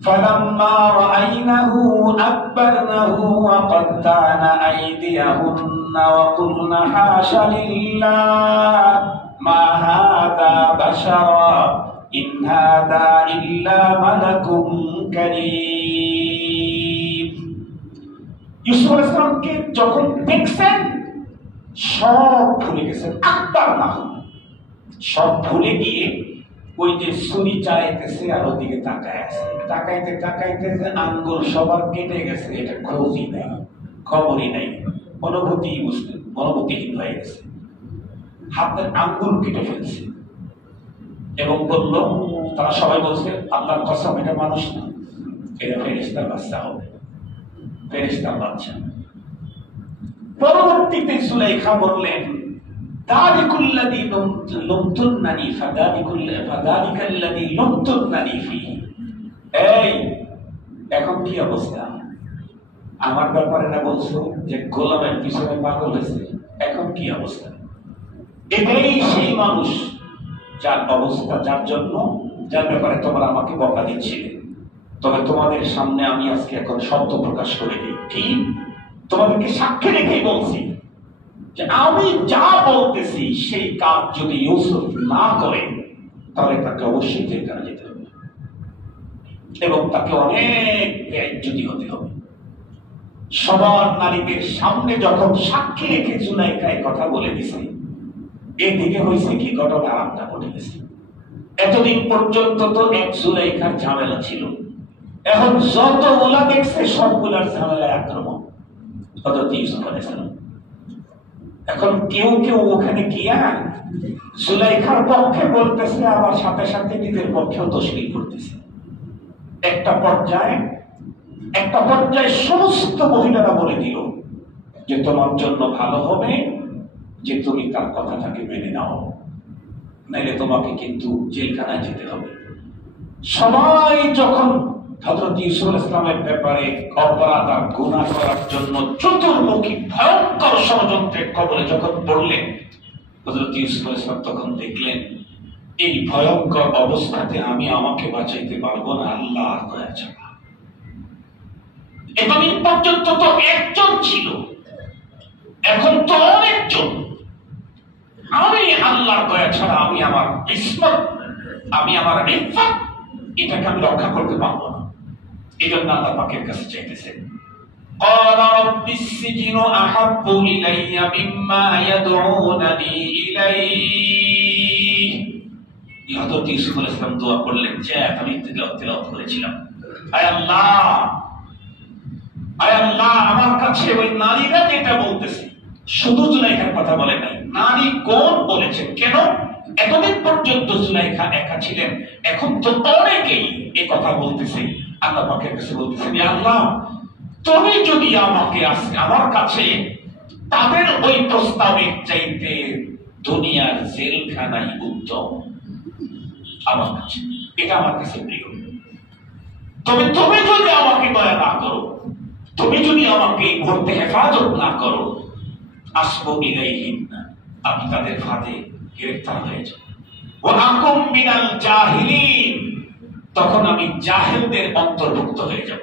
فلما رأينه أكبرنه وقطعن أيديهن وقلن حاش لله ما هذا بشرا إن هذا إلا ملك كريم। ইউসুফ আলাইহিস সালামকে যখন দেখছেন সব ভুলে গেছেন, আকবারনাহু, সব ভুলে গিয়ে ওই যে ছুরি চাইতেছে আর ওদিকে তাকায় আছে, তাকাইতে তাকাইতে যে আঙ্গুল সবার কেটে গেছে এটা খোঁজই নাই, খবরই নাই, অনুভূতিহীন হয়ে গেছে, হাতের আঙ্গুল কেটে ফেলছে এবং বলল, তারা সবাই বলছে আল্লাহর কসম এটা মানুষ না, এটা ফেরেশতার বাচ্চা হবে, ফেরেশতার বাচ্চা। পরবর্তীতে সুলাইখা বললেন দালিকুল্লাযী লুমতুন্নানি ফাযালিকাল্লাযী লুমতুন্নানি ফীহি। এই এখন কি অবস্থা? আমার ব্যাপারে না বলছো যে গোলামের পিছনে পাগল হয়েছে, এখন কি অবস্থা? এটাই সেই মানুষ যার অবস্থা, যার ব্যাপারে তোমরা আমাকে বকা দিচ্ছিলে। তবে তোমাদের সামনে আমি আজকে এখন সত্য প্রকাশ করে দিই, কি তোমাদেরকে সাক্ষী রেখেই বলছি যে আমি যা বলতেছি সেই কাজ যদি ইউসুফ না করে তাহলে তাকে অবশ্যই জেলখানায় যেতে হবে এবং তাকে অনেক বেইজ্জতি হতে হবে। সবার নারীদের সামনে যখন সাক্ষী রেখে জুলাইখায় কথা বলে দিছে, এদিকে হয়েছে কি ঘটনা আরেকটা ঘটে গেছে। এতদিন পর্যন্ত তো এক জুলাইখার ঝামেলা ছিল, এখন যতগুলা দেখছে সবগুলার ঝামেলায় আক্রমণ হযরত ইউসুফ আলাইহিস সালাম। এখন কেউ কেউ ওখানে গিয়া জুলাইখার পক্ষে বলতেছে, আবার সাথে সাথে নিজের পক্ষেও তশরিহ করতেছে। একটা পর্যায়ে সমস্ত মহিলারা বলে দিল যে তোমার জন্য ভালো হবে যে তুমি তার কথাটাকে মেনে নাও, নাইলে তোমাকে কিন্তু জেলখানায় যেতে হবে। সবাই যখন হযরত ইউসুফ আলাইহিস সালামের ব্যাপারে অপরাধ আর গুনাহ করার জন্য চতুর্মুখী ভয়ঙ্কর ষড়যন্ত্রের কবলে যখন পড়লেন, হযরত ইউসুফ আলাইহিস সালাম তখন দেখলেন এই ভয়ঙ্কর অবস্থাতে আমি আমাকে বাঁচাইতে পারবো না, আল্লাহ দয়া ছাড়া। এতদিন পর্যন্ত তো একজন ছিল, এখন তো অনেকজন। আমি আল্লাহর দয়া ছাড়া আমি আমার ইসমত, আমি আমার ইফাত, এটাকে আমি রক্ষা করতে পারবো না। এই জন্য আল্লাহ পাকের কাছে চাইতেছেন। قال رب السجن أحب إلي مما يدعونني إليه। হযরত ইউসুফ আলাইহিস সালাম দোয়া করলেন, যে আমি তেলাওয়াত করেছিলাম, আয় আল্লাহ আমার কাছে ওই নারীরা যেটা বলতেছে, শুধু জুলাইখার কথা বলে নাই, নারী কোন বলেছেন, কেন এতদিন পর্যন্ত জুলাইখা একা ছিলেন, এখন তো অনেকেই এই কথা বলতেছে। আল্লাহ পাকের কাছে বলতেছেন, আল্লাহ তুমি যদি আমাকে আজকে আমার কাছে তাদের ওই প্রস্তাবের চাইতে দুনিয়ার জেলখানাই উত্তম, আমার কাছে এটা আমার কাছে প্রিয়। তবে তুমি যদি আমাকে দয়া না করো, তুমি যদি আমাকে এই মুহূর্তে হেফাজত না করো, আসবো ইলাইহিম, আমি তাদের ফাঁদে গ্রেফতার হয়ে যাব। ওয়া আকুম মিনাল জাহিলিন, তখন আমি জাহেলদের অন্তর্ভুক্ত হয়ে যাব।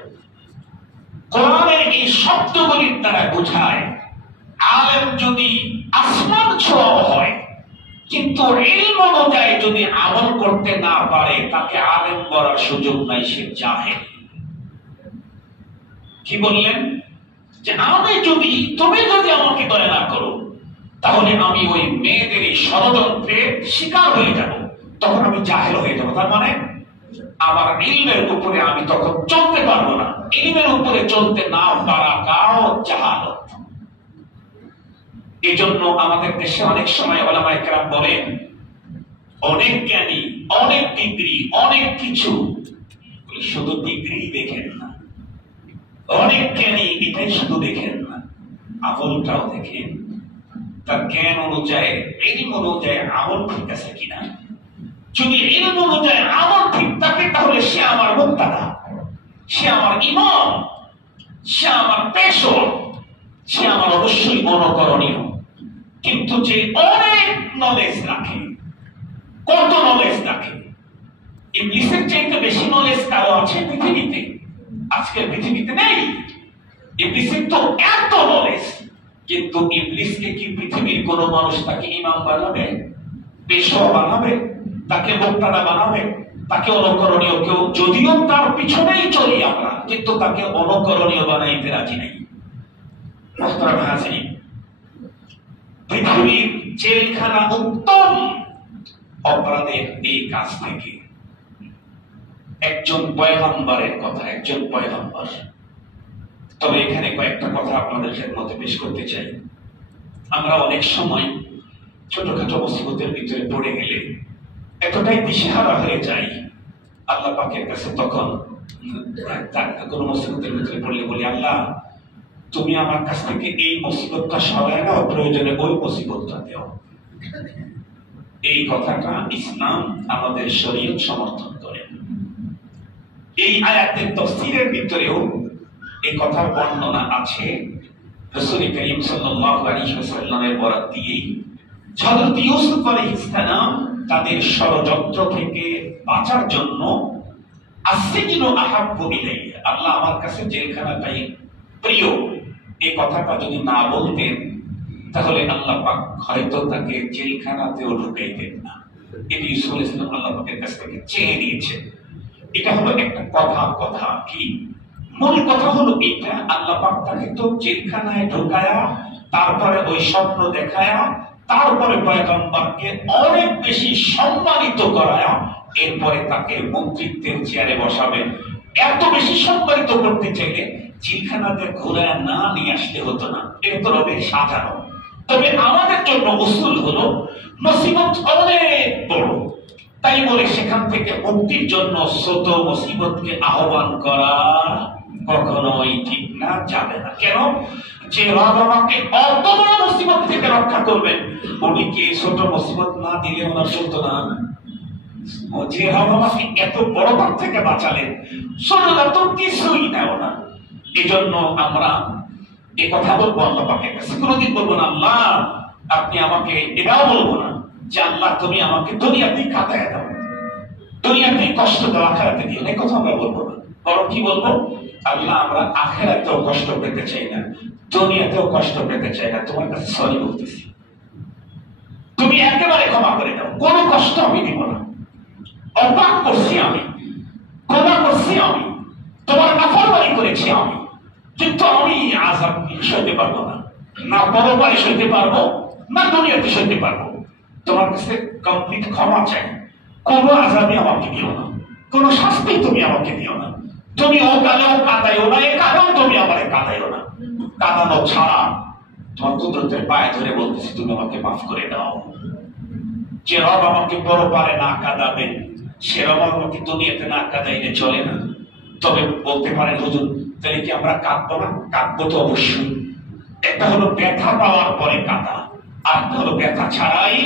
কোরআনের এই শব্দগুলির দ্বারা বোঝায় আলেম যদি আসমান ছোঁয়া হয় কিন্তু ইলম অনুযায়ী যদি আমল করতে না পারে, তাকে আলেম বলার সুযোগ নাই, সে জাহেল। কি বললেন যে তুমি যদি আমাকে দয়া না করো, তাহলে আমি ওই মেয়েদের এই ষড়যন্ত্রের শিকার হয়ে যাব, তখন আমি জাহেল হয়ে যাব। তার মানে আমার ইলমের উপরে আমি তখন চলতে পারবো না। ইলমের উপরে চলতে না পারাটাও জাহালত। এই জন্য আমাদের দেশে অনেক সময় ওলামায়ে কেরাম বলেন, অনেক জ্ঞানী, অনেক ডিগ্রি, অনেক কিছু, শুধু ডিগ্রি দেখেন না, অনেক জ্ঞানী এটাই শুধু দেখেন না, আমলটাও দেখেন, তার জ্ঞান অনুযায়ী ইলম অনুযায়ী আমল ঠিক আছে কিনা। যদি ইলম অনুযায়ী আমল ঠিক থাকে তাহলে সে আমার মুক্তাদা, সে আমার ইমাম, সে আমার পেশর, সে আমার অবশ্যই অনুকরণীয়। কিন্তু যে অনেক নলেজ রাখে, কত নলেজ রাখে, ইবলিসের চাইতে বেশি নলেজ কারো আছে পৃথিবীতে? আজকের পৃথিবীতে নেই। ইবলিসের তো এত নলেজ, কিন্তু ইবলিসকে কি পৃথিবীর কোন মানুষ তাকে ইমাম বানাবে, পেশোয়া বানাবে, তাকে মুক্তাদা বানাবে, তাকে অনুকরণীয় কেউ, যদিও তার পিছনেই চলি আমরা, কিন্তু তাকে অনুকরণীয় বানাইতে রাজি নেই। মুহতারাম হাজিরিন, পৃথিবীর জেলখানা উত্তম অপরাধের এই কাজ থেকে। একজন পয়গম্বরের কথা, একজন পয়গম্বর। তবে এখানে কয়েকটা কথা আপনাদের খেদমতে পেশ করতে চাই। আমরা অনেক সময় ছোটখাটো মুসিবতের ভিতরে পড়ে গেলে এতটাই দিশেহারা হয়ে যাই, আল্লাহ পাকের কাছে তখন কোন মুসিবতের ভিতরে পড়লে বলি, আল্লাহ তুমি আমার কাছ থেকে এই মুসিবতটা সরায় নাও, প্রয়োজনে ওই মুসিবতটা দেও। এই কথাটা ইসলাম আমাদের শরীয়ত সমর্থন করে। এই আয়াতের তাফসীরের ভিতরেও এই কথার বর্ণনা আছে। রাসূল করিম সাল্লাল্লাহু আলাইহি ওয়াসাল্লামের বরাত দিয়ে হযরত ইউসুফ আলাইহিস সালাম তাদের ষড়যন্ত্র থেকে বাঁচার জন্য আসসিজনু আহাব্বু ইলাইয়া, আল্লাহ আমার কাছে জেলখানাটাই প্রিয়, এই কথাটা যদি না বলতেন তাহলে আল্লাহ পাক হয়তো তাকে জেলখানাতেও ঢুকাইতেন না। এটি ইউসুফ আলাইহিস সালাম আল্লাহ পাকের কাছ থেকে চেয়ে নিয়েছেন। এটা হলো একটা কথা কি মূল কথা হলো এটা, আল্লাহ পাক তাকে তো জেলখানায় ঢোকায়া, তারপরে ওই স্বপ্ন দেখায়া, তারপরে পয়গম্বরকে অনেক বেশি সম্মানিত করায়া, এরপরে তাকে মন্ত্রিত্বের চেয়ারে বসাবেন। এত বেশি সম্মানিত করতে চাইলে জেলখানাতে ঘোরায় না নিয়ে আসতে হতো না, এটা তো রবের সাজানো। তবে আমাদের জন্য উসুল হলো মুসিবত অনেক বড়, তাই বলে সেখান থেকে মুক্তির জন্য ছোট মুসিবতকে আহ্বান করা কখনোই ঠিক না, যাবে না। কেন? যে রব আমাকে অত বড় মুসিবত থেকে রক্ষা করবেন, উনি কি ছোট মুসিবত না দিলে ওনার চলতো না? যে রব আমাকে এত বড় ভাগ থেকে বাঁচালেন, ছোটটা তো কিছুই নেও না। এই জন্য আমরা এই কথা বলবো আল্লাহ পাকের কাছে, কোনোদিন বলবো না আল্লাহ আপনি আমাকে, এটাও বলবো না যে আল্লাহ তুমি আমাকে দুনিয়াতেই কাটায় দাও, দুনিয়াতেই কষ্ট দাও, আখিরাতে দিও না, এই কথা আমরা বলবো না। বরং কি বলবো, আল্লাহ আমরা আখিরাতেও কষ্ট পেতে চাই না, দুনিয়াতেও কষ্ট পেতে চাই না, তোমার কাছে সরি বলতেছি, তুমি একেবারে ক্ষমা করে দাও, কোনো কষ্ট আমি দিব না। অপাক করছি আমি, ক্ষমা করছি আমি, তোমার নাফরমানি করেছি আমি, কিন্তু আমি আযাব সইতে পারবো না, না পরপারে সইতে পারবো, না দুনিয়াতে সইতে পারবো। তোমার কাছে কমপ্লিট ক্ষমা চাই, কোনো আযাবই আমাকে দিও না, কোনো শাস্তি তুমি আমাকে দিও না, তুমি ও কালেও কাঁদাইও না, এ কালেও তুমি আমারে কাঁদাইও না। কাঁদানো ছাড়া তোমার কুদরতের পায়ে ধরে বলতেছি তুমি আমাকে মাফ করে দাও। যে রব আমাকে পরপারে না কাঁদাবেন, সে রব আমাকে দুনিয়াতে না কাঁদাইলে চলে না। তবে বলতে পারেন হুজুর তাহলে কি আমরা কাঁদবো না? কাঁদবো তো অবশ্যই। একটা হলো ব্যথা পাওয়ার পরে কাঁদা, আর একটা হলো ব্যথা ছাড়াই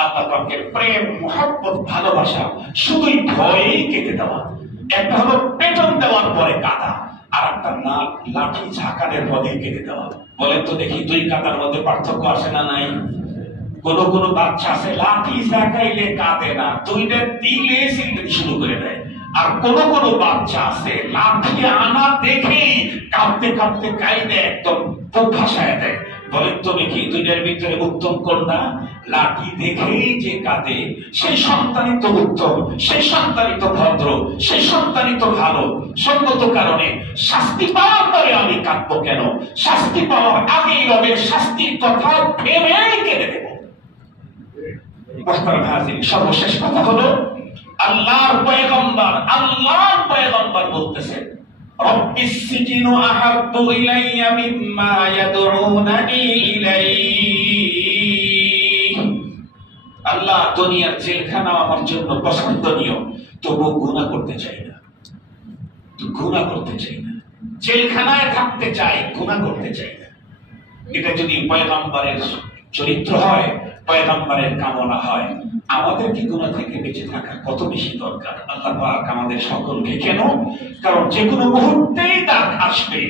আল্লাহ পাকের প্রেম, মুহাব্বত, ভালোবাসা শুধুই ভয়েই কেটে দেওয়া। একটা হলো পেটন দেওয়ার পরে কাঁদা, আর একটা না লাঠি ঝাঁকানের পরে কেটে দেওয়া। বলেন তো দেখি দুই কাঁদার মধ্যে পার্থক্য আসে না নাই? কোন কোন বাচ্চা আছে লাঠি ঝাঁকাইলে কাঁদে না, দুইটা দিলে সিলগানি শুরু করে দেয়। আর কোন কোন বাচ্চা আছে লাঠি আনা দেখেই কাঁদতে কাঁদতে কাইদে একদম বুক ভাসায় দেয়। বলেন তো দেখি দুইটার ভিতরে উত্তম কোনটা? লাঠি দেখেই যে কাঁদে সেই সন্তানই তো উত্তম, সেই সন্তানই তো ভদ্র, সেই সন্তানই তো ভালো। সঙ্গত কারণে শাস্তি পাওয়ার পরে আমি কাঁদবো কেন? শাস্তি পাওয়ার আগেই রবের শাস্তির কথা ভেবেই কেঁদে দেব। সর্বশেষ কথা হলো আল্লাহর পয়গম্বর বলতেছেন রব্বিস সিজনু আহাব্বু ইলাইয়া মিম্মা ইয়াদউনানি ইলাইহি। আল্লাহ দুনিয়ার জেলখানা আমার জন্য পছন্দনীয়, তবু গুনাহ করতে চাই না, জেলখানায় থাকতে চাই, গুনাহ করতে চাই না। এটা যদি পয়গম্বরের চরিত্র হয়, পয়গম্বরের কামনা হয়, আমাদের কি গুনাহ থেকে বেঁচে থাকা কত বেশি দরকার। আল্লাহ পাক আমাদের সকলকে, কেন? কারণ যে কোনো মুহূর্তেই ডাক আসবে।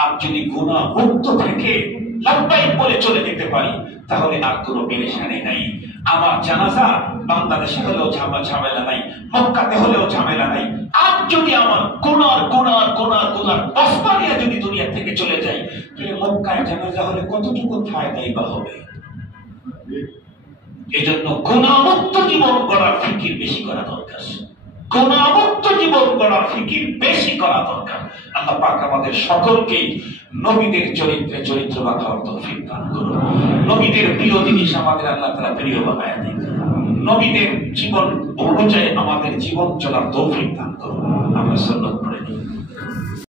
আর যদি গুনাহ মুক্ত থেকে লাব্বাইক বলে চলে যেতে পারি, তাহলে আর কোনো পেরেশানি নাই। আমার জানাজা বাংলাদেশে হলেও ঝামেলা নাই, মক্কাতে হলেও ঝামেলা নাই। আর যদি আমার গুনার গোনার বস্তা নিয়ে যদি দুনিয়া থেকে চলে যায়, তাহলে মক্কায় জানাজা হলে কতটুকু ফায়দাই বা হবে। এই জন্য গুণামুক্ত জীবন গড়ার ফিকির বেশি করা দরকার, গুণামুক্ত জীবন গড়ার ফিকির বেশি করা দরকার। আল্লাহ পাক আমাদের সকলকে নবীদের চরিত্রে চরিত্রবান হওয়ার তৌফিক দান করুন। নবীদের প্রিয় জিনিস আমাদের আল্লাহ তাআলা প্রিয় বানায় দিন। নবীদের জীবন অনুযায়ী আমাদের জীবন চলার তৌফিক দান করুন। আমরা সুন্নাত